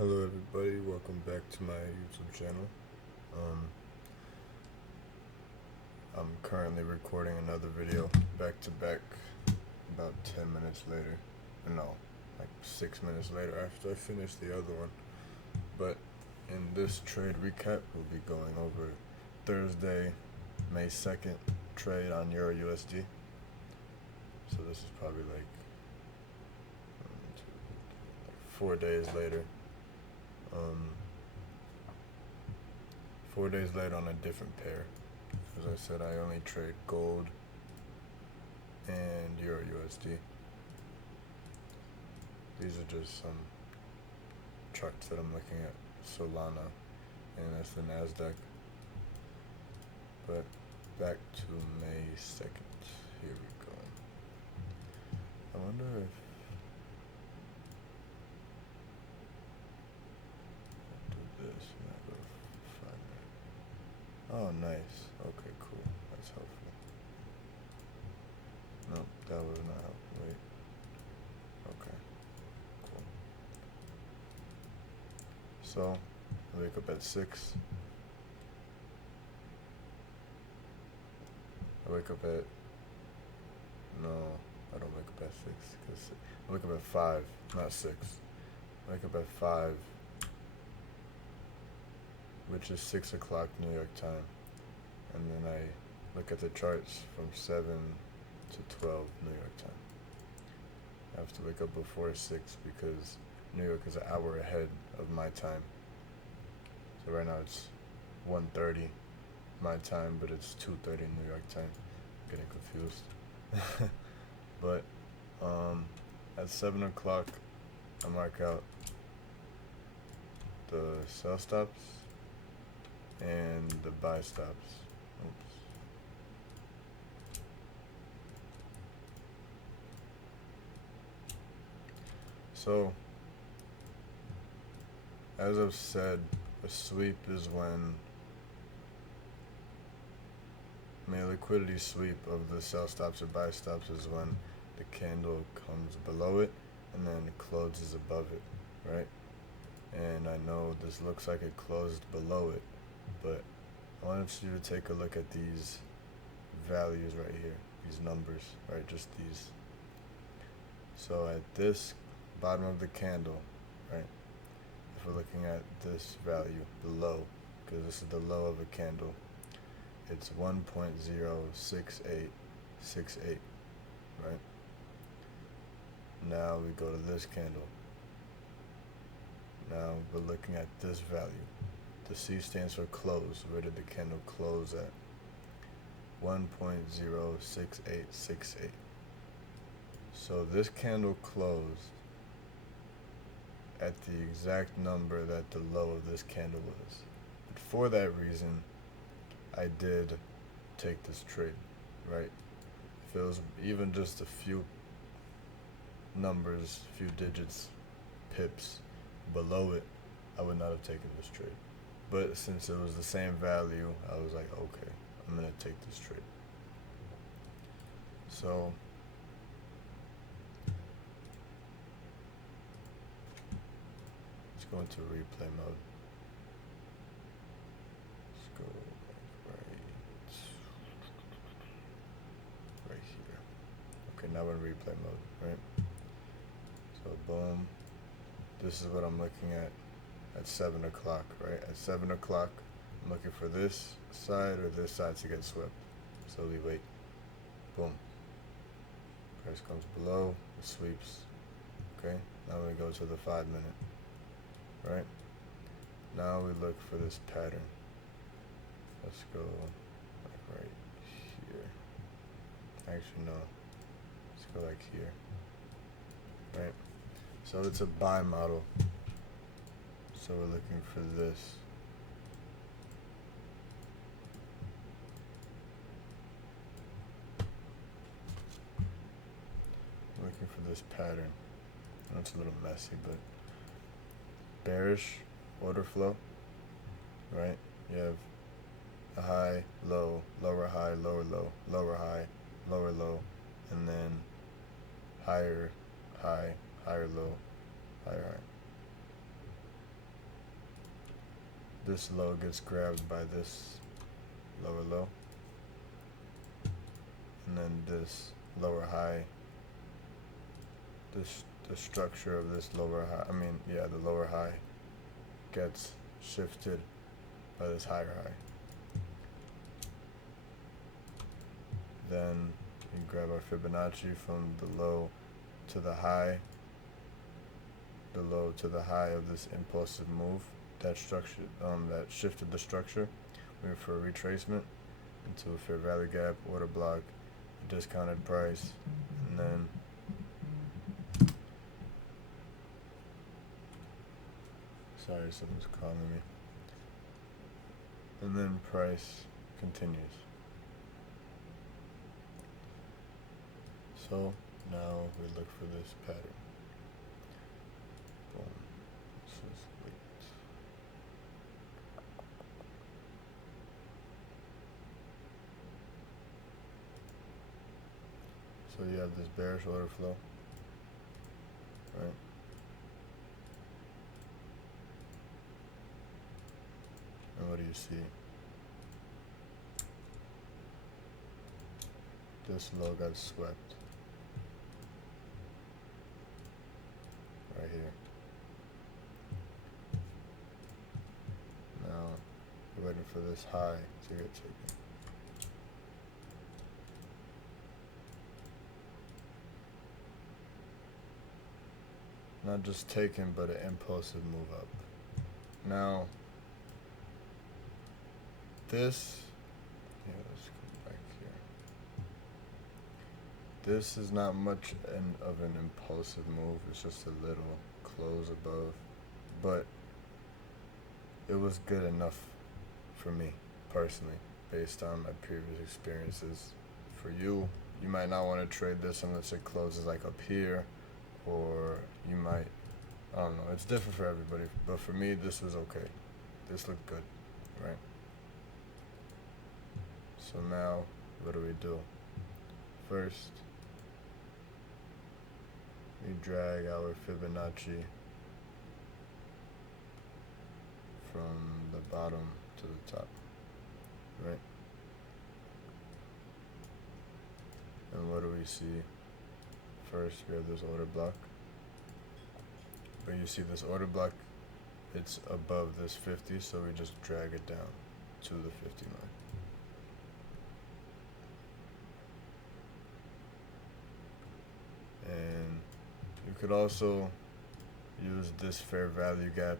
Hello everybody, welcome back to my YouTube channel. Um, I'm currently recording another video back to back about 10 minutes later. No, like 6 minutes later after I finish the other one. But in this trade recap, we'll be going over Thursday, May 2nd trade on Euro USD. So this is probably like 4 days later. 4 days later on a different pair. As I said, I only trade gold and Euro USD. These are just some charts that I'm looking at. Solana, and that's the Nasdaq. But back to May 2nd. Here we go. I wonder if I do this and I go 5 minutes. Oh, nice. Okay, cool. That's helpful. No, that was not helpful. Wait. Okay, cool. So, I wake up at 6. I wake up at, no, I don't wake up at 6, because I wake up at 5, not 6. I wake up at 5, which is 6 o'clock New York time. And then I look at the charts from 7 to 12 New York time. I have to wake up before 6 because New York is an hour ahead of my time. So right now it's 1:30 my time, but it's 2:30 New York time. I'm getting confused. But at 7 o'clock, I mark out the sell stops and the buy stops. Oops. So, as I've said, a sweep is when liquidity sweep of the sell stops or buy stops is when the candle comes below it and then it closes above it, right? And I know this looks like it closed below it, but I want you to take a look at these values right here, these numbers, right? Just these. So at this bottom of the candle, right? If we're looking at this value, the low, because this is the low of a candle, it's 1.06868, right? Now we go to this candle. Now we're looking at this value. The C stands for close. Where did the candle close at? 1.06868. So this candle closed at the exact number that the low of this candle was. And for that reason, I did take this trade, right? If it was even just a few numbers, few digits, pips below it, I would not have taken this trade. But since it was the same value, I was like, okay, I'm gonna take this trade. So let's go into replay mode. Let's go right here. Okay, now we're in replay mode, right? So boom. This is what I'm looking at 7 o'clock, right? At 7 o'clock, I'm looking for this side or this side to get swept. So we wait. Boom. Price comes below, it sweeps. Okay, now we go to the 5 minute, right? Now we look for this pattern. Let's go like right here. Actually, no. Let's go like here, right? So it's a buy model. So we're looking for this. Looking for this pattern. I know it's a little messy, but bearish order flow, right? You have a high, low, lower high, lower low, lower high, lower low, and then higher high, higher low, higher high. this low gets grabbed by this lower low, and then this lower high, the structure of this lower high, the lower high gets shifted by this higher high. Then you grab our Fibonacci from the low to the high, the low to the high of this impulsive move, that structure, that shifted the structure. Wait for a retracement into a fair value gap, order block, a discounted price, and then sorry, someone's calling me. And then price continues. So now we look for this pattern. Boom. Let's just wait. So you have this bearish order flow, right? And what do you see? This low got swept right here. Now we're waiting for this high to get taken. Not just taken, but an impulsive move up. Now this, let's come back here. This is not much of an impulsive move. It's just a little close above, but it was good enough for me personally, based on my previous experiences. For you, you might not want to trade this unless it closes like up here, or you might, I don't know, it's different for everybody, but for me this was okay. This looked good, right? So now what do? First, we drag our Fibonacci from the bottom to the top, right? And what do we see? First, we have this order block. But you see this order block, it's above this 50, so we just drag it down to the 50 line. And you could also use this fair value gap,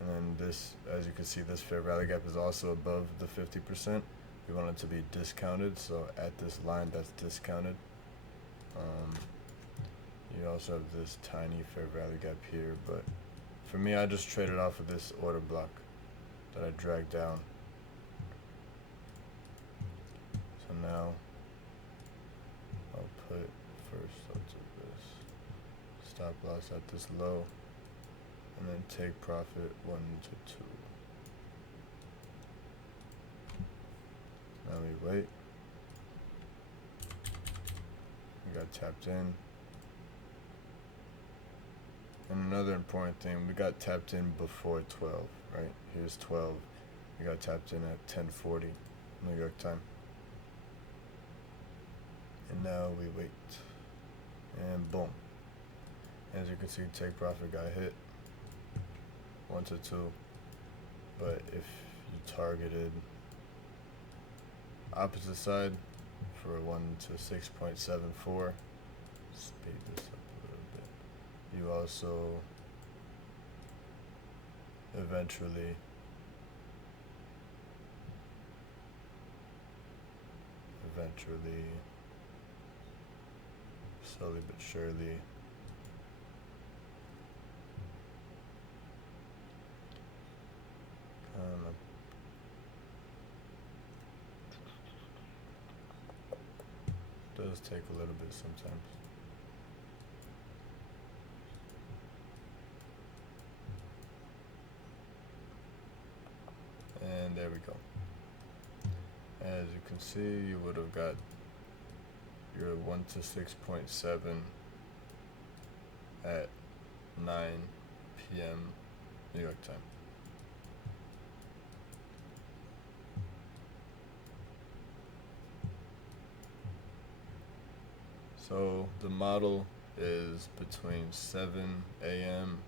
and then this, as you can see, this fair value gap is also above the 50%. We want it to be discounted, so at this line that's discounted. You also have this tiny fair value gap here, but for me, I just traded off of this order block that I dragged down. So now I'll put first, I'll do this stop loss at this low, and then take profit 1 to 2. Now we wait. We got tapped in. And another important thing, we got tapped in before 12, right? Here's 12. We got tapped in at 10:40 New York time. And now we wait. And boom. As you can see, take profit got hit 1 to 2. But if you targeted opposite side for 1 to 6.74, speed this up a little bit. You also eventually slowly but surely does take a little bit sometimes. And there we go. As you can see, you would have got your 1 to 6.7 at 9 p.m. New York time. So the model is between 7 a.m.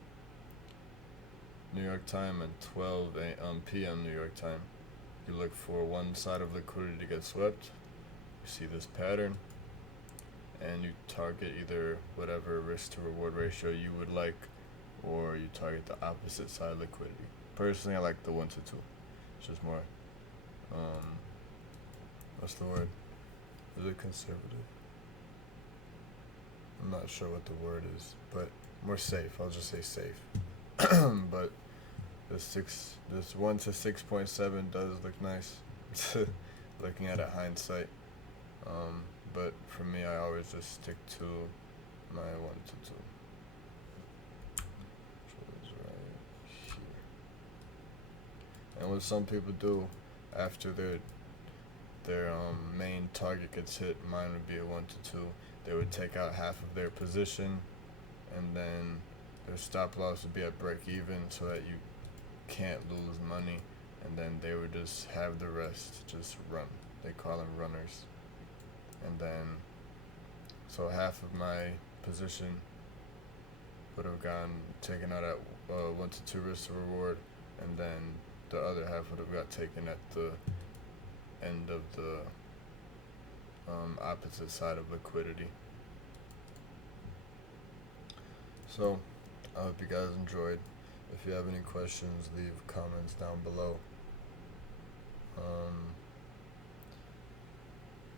New York time and 12 p.m. New York time. You look for one side of liquidity to get swept. You see this pattern, and you target either whatever risk to reward ratio you would like, or you target the opposite side liquidity. Personally, I like the 1 to 2. It's just more, what's the word? Is it conservative? I'm not sure what the word is, but more safe. I'll just say safe. But this 1 to 6.7 does look nice. Looking at it hindsight. But for me, I always just stick to my 1 to 2. Which is right here. And what some people do after their main target gets hit, mine would be a 1 to 2. They would take out half of their position, and then their stop loss would be at break even, so that you can't lose money, and then they would just have the rest just run. They call them runners. And then, so half of my position would have gotten taken out at 1 to 2 risk to reward, and then the other half would have got taken at the end of the opposite side of liquidity. So, I hope you guys enjoyed. If you have any questions, leave comments down below.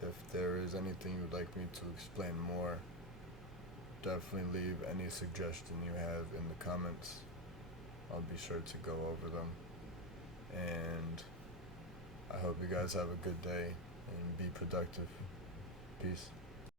If there is anything you would like me to explain more, definitely leave any suggestion you have in the comments. I'll be sure to go over them. And I hope you guys have a good day and be productive. Peace.